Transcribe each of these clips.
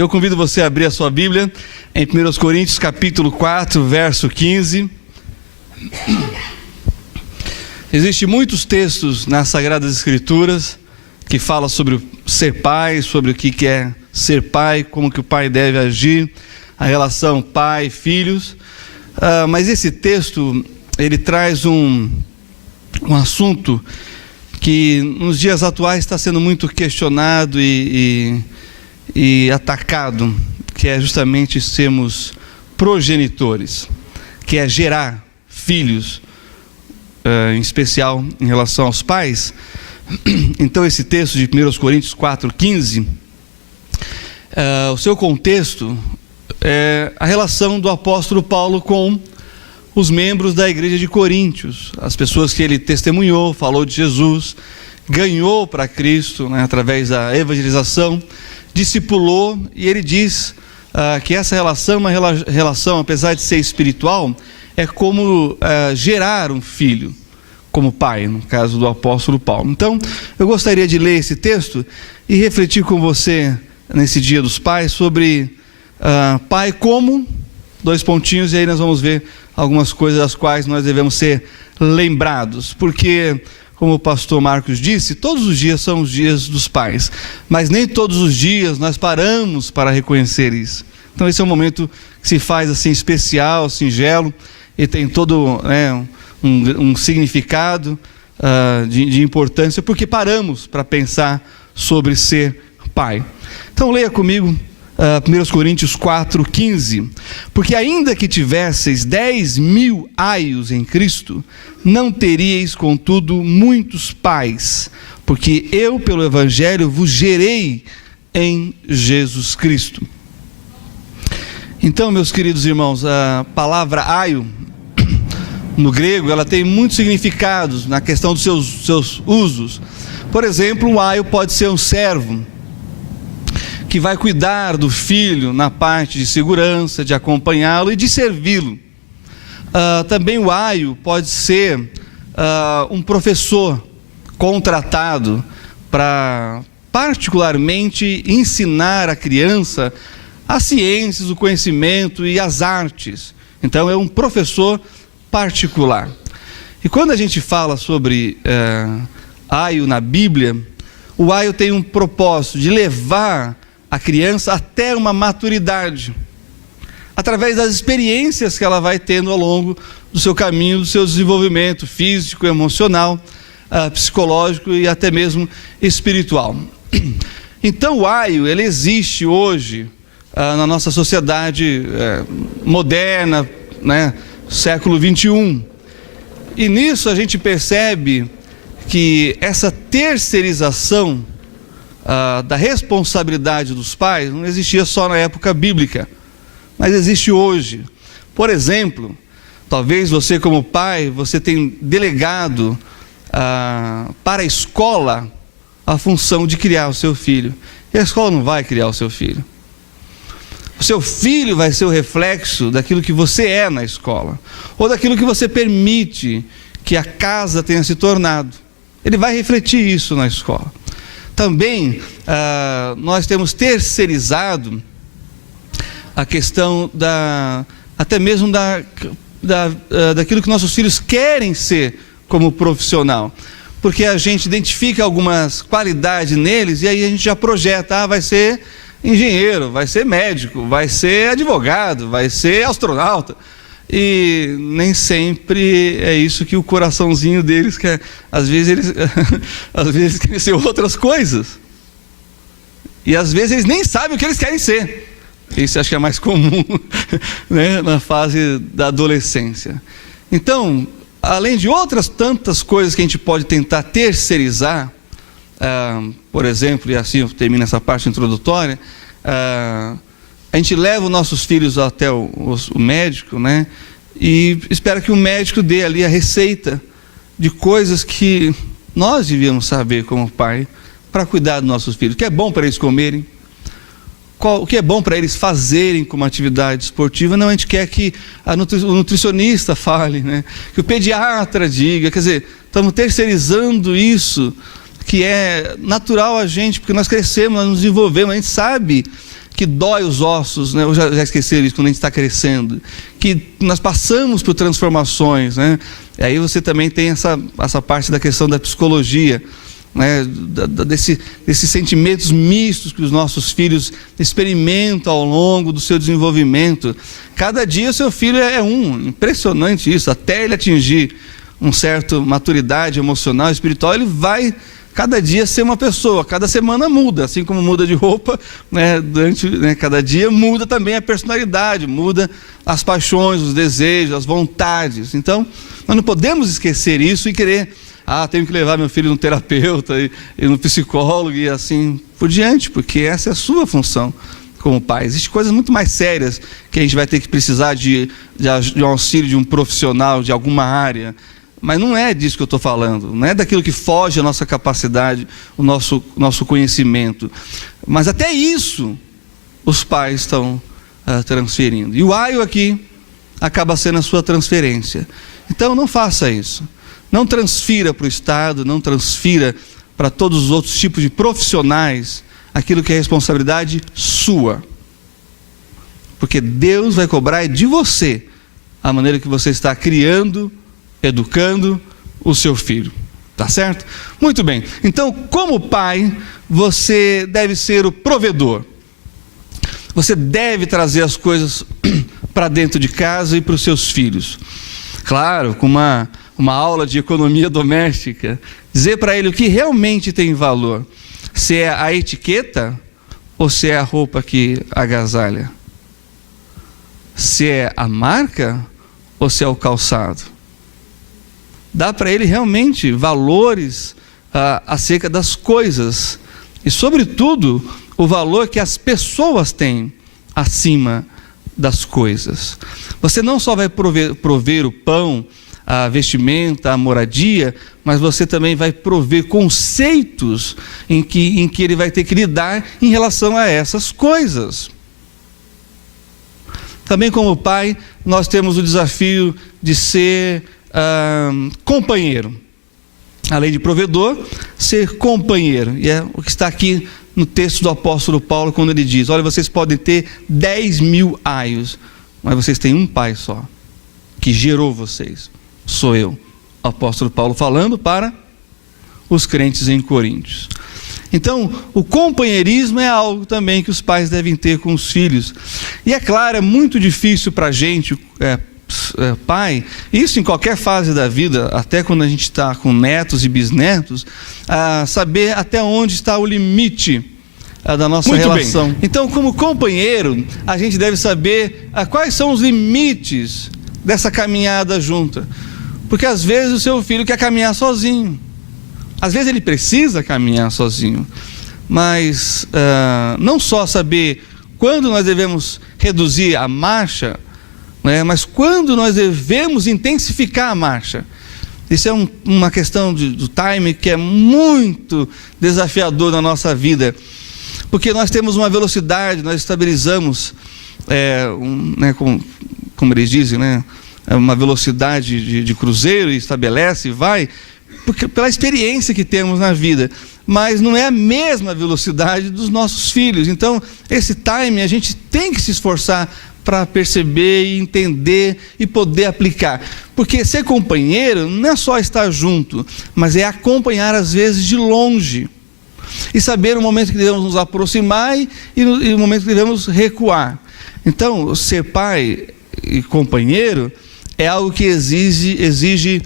Eu convido você a abrir a sua Bíblia em 1 Coríntios capítulo 4, verso 15. Existem muitos textos nas Sagradas Escrituras que falam sobre ser pai, sobre o que é ser pai, como que o pai deve agir, a relação pai-filhos. Mas esse texto, ele traz um assunto que nos dias atuais está sendo muito questionado e atacado, que é justamente sermos progenitores, que é gerar filhos, em especial em relação aos pais. Então esse texto de 1 Coríntios 4,15, o seu contexto é a relação do apóstolo Paulo com os membros da igreja de Coríntios, as pessoas que ele testemunhou, falou de Jesus, ganhou para Cristo, né, através da evangelização, discipulou, e ele diz que essa relação é uma relação, apesar de ser espiritual, é como gerar um filho, como pai, no caso do apóstolo Paulo. Então, eu gostaria de ler esse texto e refletir com você, nesse dia dos pais, sobre pai como, dois pontinhos, e aí nós vamos ver algumas coisas das quais nós devemos ser lembrados, porque, como o pastor Marcos disse, todos os dias são os dias dos pais, mas nem todos os dias nós paramos para reconhecer isso. Então esse é um momento que se faz assim especial, singelo, e tem todo um significado de importância, porque paramos para pensar sobre ser pai. Então leia comigo 1 Coríntios 4,15. Porque ainda que tivesseis 10.000 aios em Cristo, não teríeis contudo muitos pais, porque eu pelo Evangelho vos gerei em Jesus Cristo. Então, meus queridos irmãos, a palavra aio, no grego, ela tem muitos significados na questão dos seus usos. Por exemplo, um aio pode ser um servo, que vai cuidar do filho na parte de segurança, de acompanhá-lo e de servi-lo. Também o aio pode ser um professor contratado para particularmente ensinar a criança as ciências, o conhecimento e as artes. Então é um professor particular. E quando a gente fala sobre aio na Bíblia, o aio tem um propósito de levar a criança até uma maturidade, através das experiências que ela vai tendo ao longo do seu caminho, do seu desenvolvimento físico, emocional, psicológico e até mesmo espiritual. Então o aio, ele existe hoje na nossa sociedade moderna, né, século 21, e nisso a gente percebe que essa terceirização da responsabilidade dos pais não existia só na época bíblica, mas existe hoje. Por exemplo, talvez você como pai, você tenha delegado para a escola a função de criar o seu filho, e a escola não vai criar o seu filho. O seu filho vai ser o reflexo daquilo que você é na escola, ou daquilo que você permite que a casa tenha se tornado. Ele vai refletir isso na escola. Também nós temos terceirizado a questão até mesmo daquilo que nossos filhos querem ser como profissional, porque a gente identifica algumas qualidades neles e aí a gente já projeta, vai ser engenheiro, vai ser médico, vai ser advogado, vai ser astronauta. E nem sempre é isso que o coraçãozinho deles quer. Às vezes eles querem ser outras coisas. E às vezes eles nem sabem o que eles querem ser. Isso acho que é mais comum, né, na fase da adolescência. Então, além de outras tantas coisas que a gente pode tentar terceirizar, por exemplo, e assim termina essa parte introdutória, a gente leva os nossos filhos até o médico, né? E espera que o médico dê ali a receita de coisas que nós devíamos saber como pai para cuidar dos nossos filhos. O que é bom para eles comerem, o que é bom para eles fazerem como atividade esportiva. Não, a gente quer que o nutricionista fale, né? Que o pediatra diga. Quer dizer, estamos terceirizando isso, que é natural a gente, porque nós crescemos, nós nos desenvolvemos, a gente sabe que dói os ossos, né? Eu já esqueci isso quando a gente está crescendo, que nós passamos por transformações, né? E aí você também tem essa parte da questão da psicologia, né? Desses sentimentos mistos que os nossos filhos experimentam ao longo do seu desenvolvimento. Cada dia o seu filho é impressionante isso, até ele atingir uma certa maturidade emocional, espiritual, ele vai cada dia ser uma pessoa, cada semana muda, assim como muda de roupa, né, cada dia muda também a personalidade, muda as paixões, os desejos, as vontades. Então, nós não podemos esquecer isso e querer, tenho que levar meu filho no terapeuta e no psicólogo e assim por diante, porque essa é a sua função como pai. Existem coisas muito mais sérias que a gente vai ter que precisar de um auxílio de um profissional de alguma área. Mas não é disso que eu estou falando, não é daquilo que foge à nossa capacidade, o nosso conhecimento. Mas até isso os pais estão transferindo. E o aio aqui acaba sendo a sua transferência. Então não faça isso. Não transfira para o Estado, não transfira para todos os outros tipos de profissionais aquilo que é responsabilidade sua. Porque Deus vai cobrar de você a maneira que você está criando, educando o seu filho, tá certo? Muito bem, então como pai, você deve ser o provedor, você deve trazer as coisas para dentro de casa e para os seus filhos, claro, com uma aula de economia doméstica, dizer para ele o que realmente tem valor, se é a etiqueta ou se é a roupa que agasalha, se é a marca ou se é o calçado. Dá para ele realmente valores acerca das coisas e, sobretudo, o valor que as pessoas têm acima das coisas. Você não só vai prover o pão, a vestimenta, a moradia, mas você também vai prover conceitos em que ele vai ter que lidar em relação a essas coisas. Também como pai, nós temos o desafio de ser companheiro, além de provedor, ser companheiro, e é o que está aqui no texto do apóstolo Paulo, quando ele diz: olha, vocês podem ter 10.000 aios, mas vocês têm um pai só, que gerou vocês, sou eu. O apóstolo Paulo falando para os crentes em Coríntios. Então, o companheirismo é algo também que os pais devem ter com os filhos, e é claro, é muito difícil para a gente, pai, isso em qualquer fase da vida, até quando a gente está com netos e bisnetos, saber até onde está o limite da nossa relação. Bem. Então, como companheiro, a gente deve saber quais são os limites dessa caminhada junta, porque às vezes o seu filho quer caminhar sozinho, às vezes ele precisa caminhar sozinho, mas não só saber quando nós devemos reduzir a marcha, mas quando nós devemos intensificar a marcha. Isso é uma questão do time que é muito desafiador na nossa vida, porque nós temos uma velocidade, nós estabilizamos, como eles dizem, uma velocidade de cruzeiro, e estabelece e vai, porque, pela experiência que temos na vida, mas não é a mesma velocidade dos nossos filhos. Então, esse time a gente tem que se esforçar para perceber e entender e poder aplicar, porque ser companheiro não é só estar junto, mas é acompanhar às vezes de longe, e saber o momento que devemos nos aproximar e o momento que devemos recuar. Então, ser pai e companheiro é algo que exige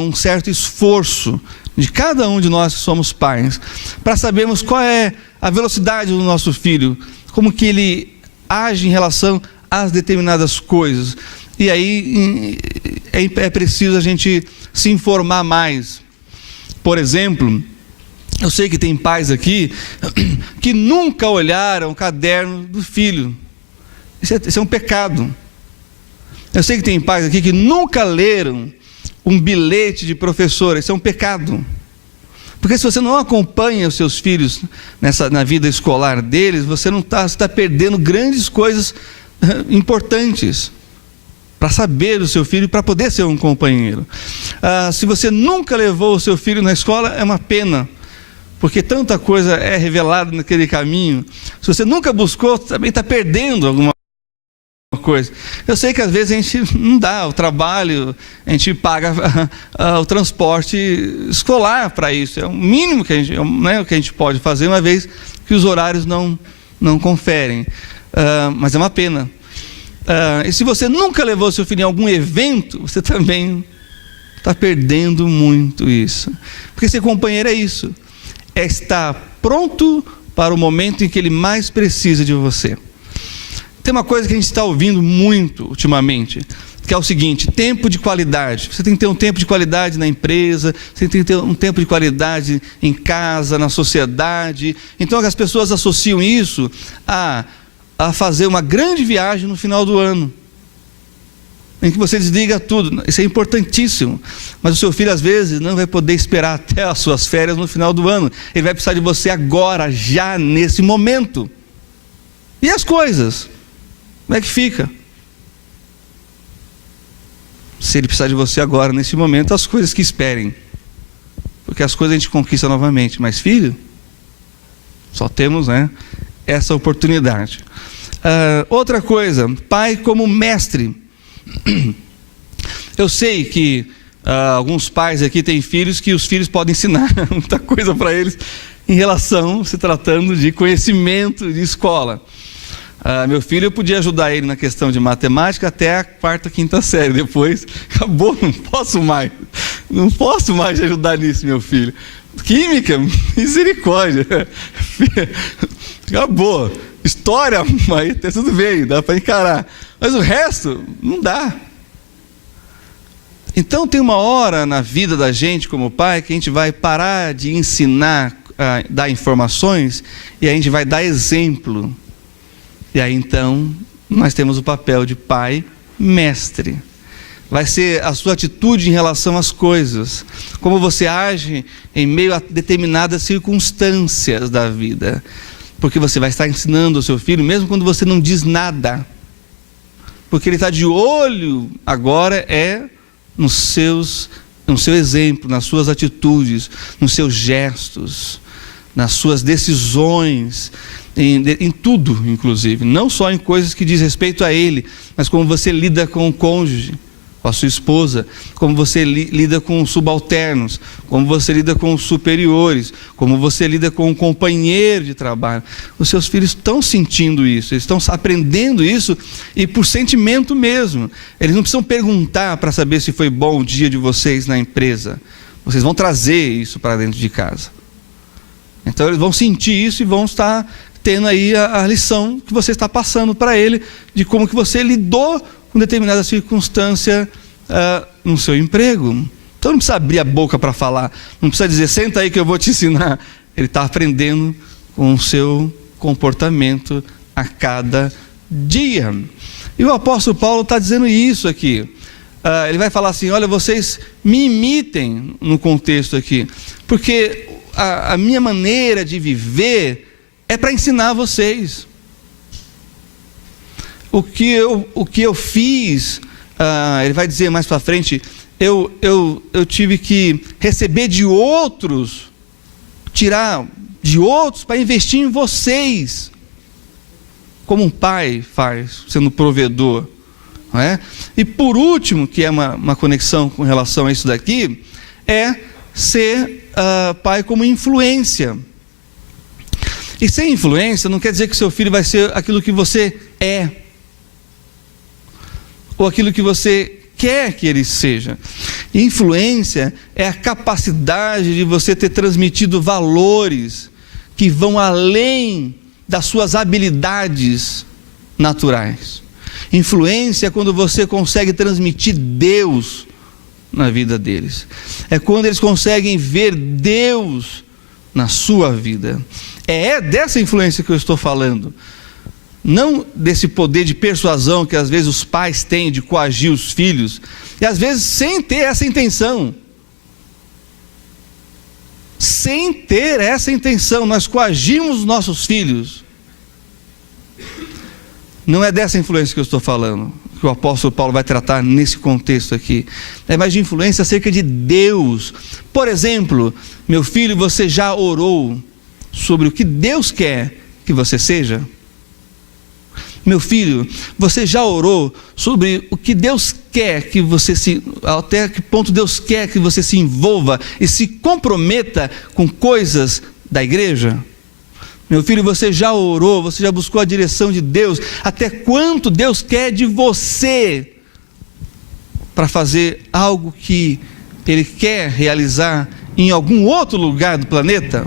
um certo esforço de cada um de nós que somos pais, para sabermos qual é a velocidade do nosso filho, como que ele age em relação às determinadas coisas. E aí é preciso a gente se informar mais. Por exemplo, eu sei que tem pais aqui que nunca olharam o caderno do filho. Isso é um pecado. Eu sei que tem pais aqui que nunca leram um bilhete de professor. Isso é um pecado. Porque se você não acompanha os seus filhos na vida escolar deles, você está perdendo grandes coisas importantes para saber do seu filho, para poder ser um companheiro. Se você nunca levou o seu filho na escola, é uma pena, porque tanta coisa é revelada naquele caminho. Se você nunca buscou, também está perdendo alguma coisa. Eu sei que às vezes a gente não dá o trabalho, a gente paga o transporte escolar para isso. É o mínimo que a gente, né, o que a gente pode fazer, uma vez que os horários não conferem. Mas é uma pena. E se você nunca levou seu filho em algum evento, você também está perdendo muito isso. Porque ser companheiro é isso. É estar pronto para o momento em que ele mais precisa de você. Tem uma coisa que a gente está ouvindo muito ultimamente, que é o seguinte: tempo de qualidade. Você tem que ter um tempo de qualidade na empresa, você tem que ter um tempo de qualidade em casa, na sociedade. Então as pessoas associam isso a fazer uma grande viagem no final do ano, em que você desliga tudo. Isso é importantíssimo, mas o seu filho às vezes não vai poder esperar até as suas férias no final do ano. Ele vai precisar de você agora, já nesse momento. E as coisas, como é que fica? Se ele precisar de você agora, nesse momento, as coisas que esperem, porque as coisas a gente conquista novamente, mas filho, só temos, né, essa oportunidade. Outra coisa, pai como mestre. Eu sei que alguns pais aqui têm filhos que os filhos podem ensinar muita coisa para eles em relação, se tratando de conhecimento de escola. Meu filho, eu podia ajudar ele na questão de matemática até a 4ª, 5ª série. Depois, acabou, não posso mais ajudar nisso, meu filho. Química, misericórdia. Acabou. História, mas tá tudo bem, dá para encarar. Mas o resto, não dá. Então tem uma hora na vida da gente como pai que a gente vai parar de ensinar, dar informações, e a gente vai dar exemplo. E aí então nós temos o papel de pai mestre. Vai ser a sua atitude em relação às coisas, como você age em meio a determinadas circunstâncias da vida, porque você vai estar ensinando o seu filho mesmo quando você não diz nada, porque ele está de olho agora no seu exemplo, nas suas atitudes, nos seus gestos, nas suas decisões, em tudo, inclusive, não só em coisas que diz respeito a ele, mas como você lida com o cônjuge, com a sua esposa, como você lida com os subalternos, como você lida com os superiores, como você lida com o companheiro de trabalho. Os seus filhos estão sentindo isso, eles estão aprendendo isso, e por sentimento mesmo. Eles não precisam perguntar para saber se foi bom o dia de vocês na empresa. Vocês vão trazer isso para dentro de casa. Então eles vão sentir isso e vão estar tendo aí a lição que você está passando para ele, de como que você lidou com determinada circunstância no seu emprego. Então não precisa abrir a boca para falar, não precisa dizer, senta aí que eu vou te ensinar. Ele está aprendendo com o seu comportamento a cada dia. E o apóstolo Paulo está dizendo isso aqui. Ele vai falar assim: olha, vocês me imitem no contexto aqui, porque a minha maneira de viver é para ensinar vocês. O que eu fiz, ele vai dizer mais para frente, eu tive que receber de outros, tirar de outros para investir em vocês, como um pai faz, sendo provedor, não é? E por último, que é uma conexão com relação a isso daqui, é ser pai como influência. E sem influência não quer dizer que seu filho vai ser aquilo que você é, ou aquilo que você quer que ele seja. Influência é a capacidade de você ter transmitido valores que vão além das suas habilidades naturais. Influência é quando você consegue transmitir Deus na vida deles. É quando eles conseguem ver Deus na sua vida. É dessa influência que eu estou falando. Não desse poder de persuasão que às vezes os pais têm de coagir os filhos, e às vezes sem ter essa intenção. Sem ter essa intenção, nós coagimos os nossos filhos. Não é dessa influência que eu estou falando. O que o apóstolo Paulo vai tratar nesse contexto aqui. É mais de influência acerca de Deus. Por exemplo, meu filho, você já orou sobre o que Deus quer que você seja? Meu filho, você já orou sobre o que Deus quer que você até que ponto Deus quer que você se envolva e se comprometa com coisas da igreja? Meu filho, você já orou, você já buscou a direção de Deus, até quanto Deus quer de você para fazer algo que Ele quer realizar em algum outro lugar do planeta?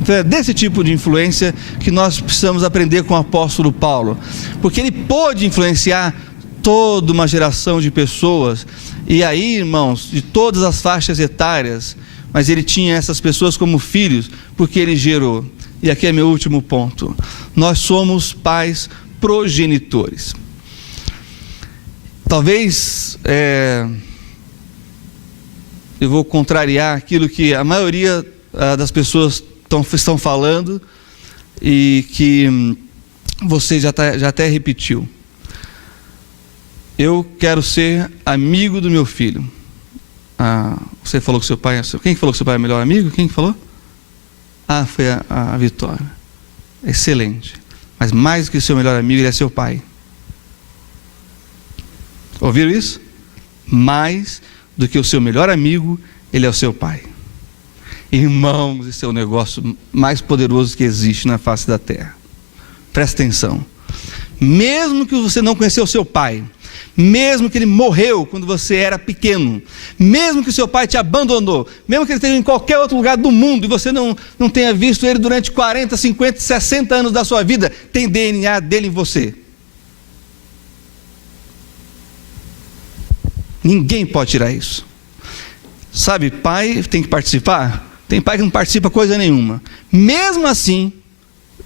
Então é desse tipo de influência que nós precisamos aprender com o apóstolo Paulo, porque ele pôde influenciar toda uma geração de pessoas, e aí, irmãos, de todas as faixas etárias, mas ele tinha essas pessoas como filhos, porque ele gerou. E aqui é meu último ponto: nós somos pais progenitores. Talvez eu vou contrariar aquilo que a maioria das pessoas estão falando, e que você já até repetiu. Eu quero ser amigo do meu filho. Você falou que seu pai... Quem falou que seu pai é o melhor amigo? Quem falou? Foi a Vitória. Excelente. Mas mais do que seu melhor amigo, ele é seu pai. Ouviram isso? Mais do que o seu melhor amigo, ele é o seu pai. Irmãos, esse é o negócio mais poderoso que existe na face da terra. Presta atenção. Mesmo que você não conheceu o seu pai, mesmo que ele morreu quando você era pequeno, mesmo que seu pai te abandonou, mesmo que ele esteja em qualquer outro lugar do mundo e você não tenha visto ele durante 40, 50, 60 anos da sua vida, tem DNA dele em você. Ninguém pode tirar isso. Sabe, pai tem que participar? Tem pai que não participa coisa nenhuma. Mesmo assim,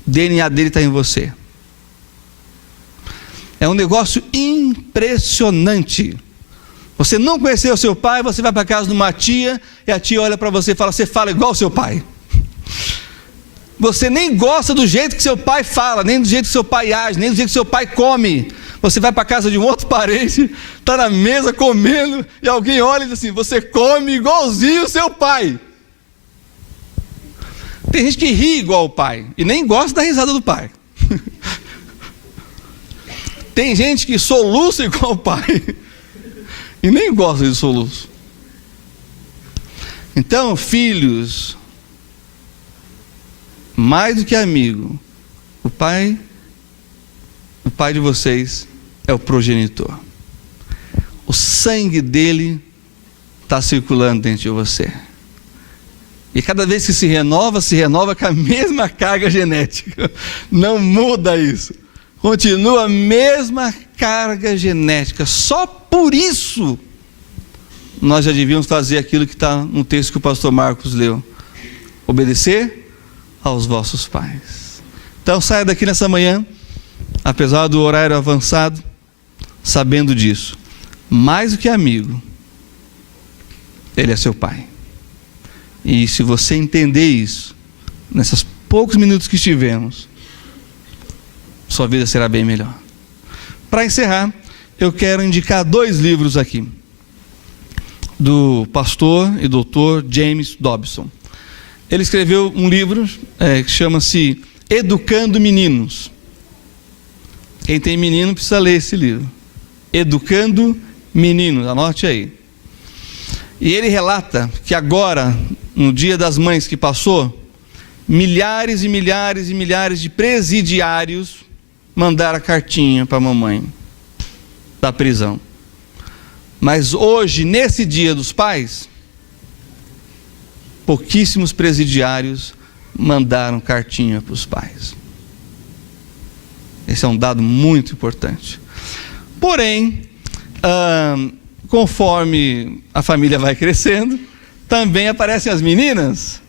o DNA dele está em você. É um negócio impressionante. Você não conheceu o seu pai, você vai para a casa de uma tia, e a tia olha para você e fala: você fala igual ao seu pai. Você nem gosta do jeito que seu pai fala, nem do jeito que seu pai age, nem do jeito que seu pai come. Você vai para a casa de um outro parente, está na mesa comendo, e alguém olha e diz assim: você come igualzinho o seu pai. Tem gente que ri igual o pai, e nem gosta da risada do pai. Tem gente que soluça igual o pai, e nem gosta de soluço. Então, filhos, mais do que amigo, o pai de vocês é o progenitor. O sangue dele está circulando dentro de você. E cada vez que se renova com a mesma carga genética. Não muda isso. Continua a mesma carga genética. Só por isso nós já devíamos fazer aquilo que está no texto que o pastor Marcos leu: obedecer aos vossos pais. Então saia daqui nessa manhã, apesar do horário avançado, sabendo disso. Mais do que amigo, ele é seu pai. E se você entender isso, nesses poucos minutos que estivemos, sua vida será bem melhor. Para encerrar, eu quero indicar 2 livros aqui, do pastor e doutor James Dobson. Ele escreveu um livro que chama-se Educando Meninos. Quem tem menino precisa ler esse livro. Educando Meninos, anote aí. E ele relata que agora, no Dia das Mães que passou, milhares e milhares e milhares de presidiários mandaram a cartinha para a mamãe da prisão. Mas hoje, nesse Dia dos Pais, pouquíssimos presidiários mandaram cartinha para os pais. Esse é um dado muito importante. Porém, conforme a família vai crescendo, também aparecem as meninas.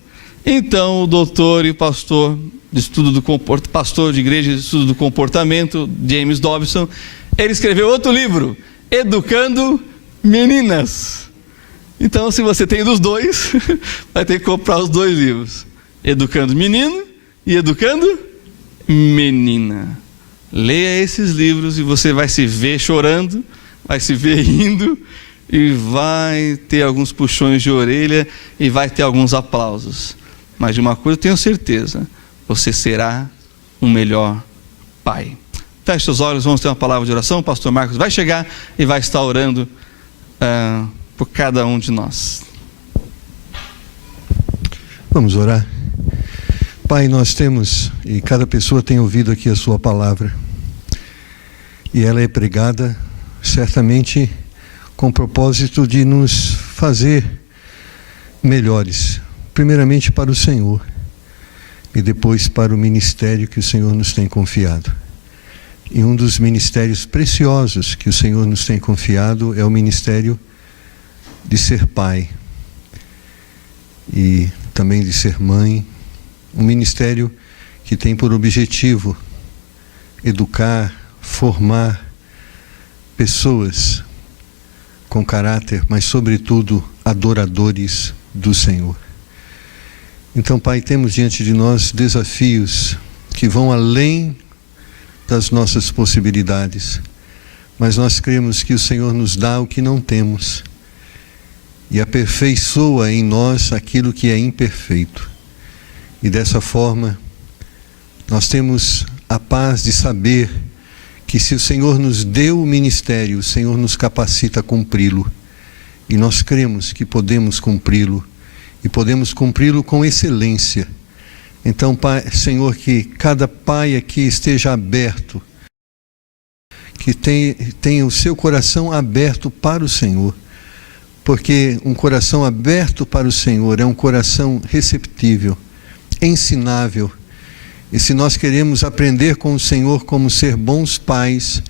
Então o doutor e pastor de igreja de estudo do comportamento, James Dobson, ele escreveu outro livro, Educando Meninas. Então, se você tem dos dois, vai ter que comprar os 2 livros: Educando Menino e Educando Menina. Leia esses livros e você vai se ver chorando, vai se ver rindo, e vai ter alguns puxões de orelha e vai ter alguns aplausos. Mas de uma coisa eu tenho certeza: você será um melhor pai. Feche seus olhos, vamos ter uma palavra de oração. O pastor Marcos vai chegar e vai estar orando por cada um de nós. Vamos orar. Pai, nós temos, e cada pessoa tem ouvido aqui a sua palavra, e ela é pregada certamente com o propósito de nos fazer melhores, primeiramente para o Senhor e depois para o ministério que o Senhor nos tem confiado. E um dos ministérios preciosos que o Senhor nos tem confiado é o ministério de ser pai e também de ser mãe, um ministério que tem por objetivo educar, formar pessoas com caráter, mas sobretudo adoradores do Senhor. Então, Pai, temos diante de nós desafios que vão além das nossas possibilidades, mas nós cremos que o Senhor nos dá o que não temos e aperfeiçoa em nós aquilo que é imperfeito. E dessa forma, nós temos a paz de saber que se o Senhor nos deu o ministério, o Senhor nos capacita a cumpri-lo. E nós cremos que podemos cumpri-lo, e podemos cumpri-lo com excelência. Então, Pai, Senhor, que cada pai aqui esteja aberto, que tenha o seu coração aberto para o Senhor, porque um coração aberto para o Senhor é um coração receptível, ensinável. E se nós queremos aprender com o Senhor como ser bons pais,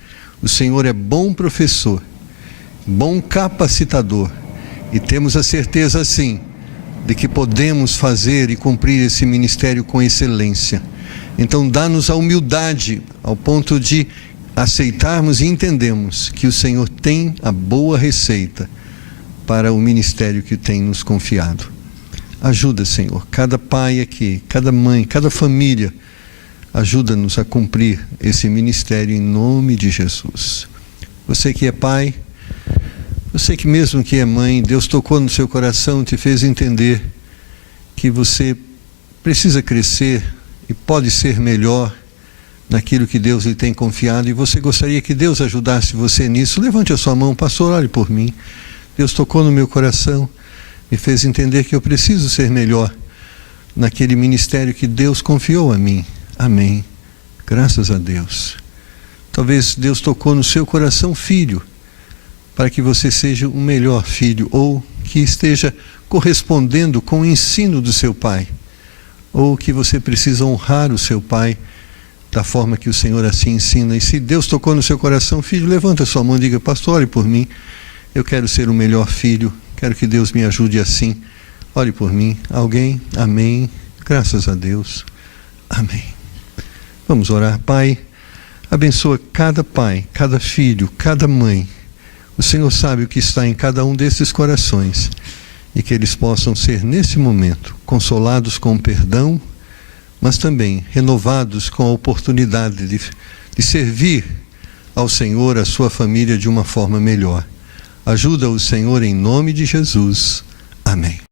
o Senhor é bom professor, bom capacitador, e temos a certeza, sim, de que podemos fazer e cumprir esse ministério com excelência. Então, dá-nos a humildade ao ponto de aceitarmos e entendermos que o Senhor tem a boa receita para o ministério que tem nos confiado. Ajuda, Senhor, cada pai aqui, cada mãe, cada família, ajuda-nos a cumprir esse ministério em nome de Jesus. Você que é pai, você que mesmo que é mãe, Deus tocou no seu coração, te fez entender que você precisa crescer e pode ser melhor naquilo que Deus lhe tem confiado, e você gostaria que Deus ajudasse você nisso. Levante a sua mão: pastor, ore por mim. Deus tocou no meu coração, me fez entender que eu preciso ser melhor naquele ministério que Deus confiou a mim. Amém. Graças a Deus. Talvez Deus tocou no seu coração, filho, para que você seja um melhor filho, ou que esteja correspondendo com o ensino do seu pai, ou que você precisa honrar o seu pai da forma que o Senhor assim ensina. E se Deus tocou no seu coração, filho, levanta a sua mão e diga: pastor, ore por mim, eu quero ser o melhor filho, quero que Deus me ajude assim, ore por mim. Alguém? Amém. Graças a Deus. Amém. Vamos orar. Pai, abençoa cada pai, cada filho, cada mãe. O Senhor sabe o que está em cada um desses corações, e que eles possam ser, nesse momento, consolados com perdão, mas também renovados com a oportunidade de servir ao Senhor, a sua família, de uma forma melhor. Ajuda o Senhor em nome de Jesus. Amém.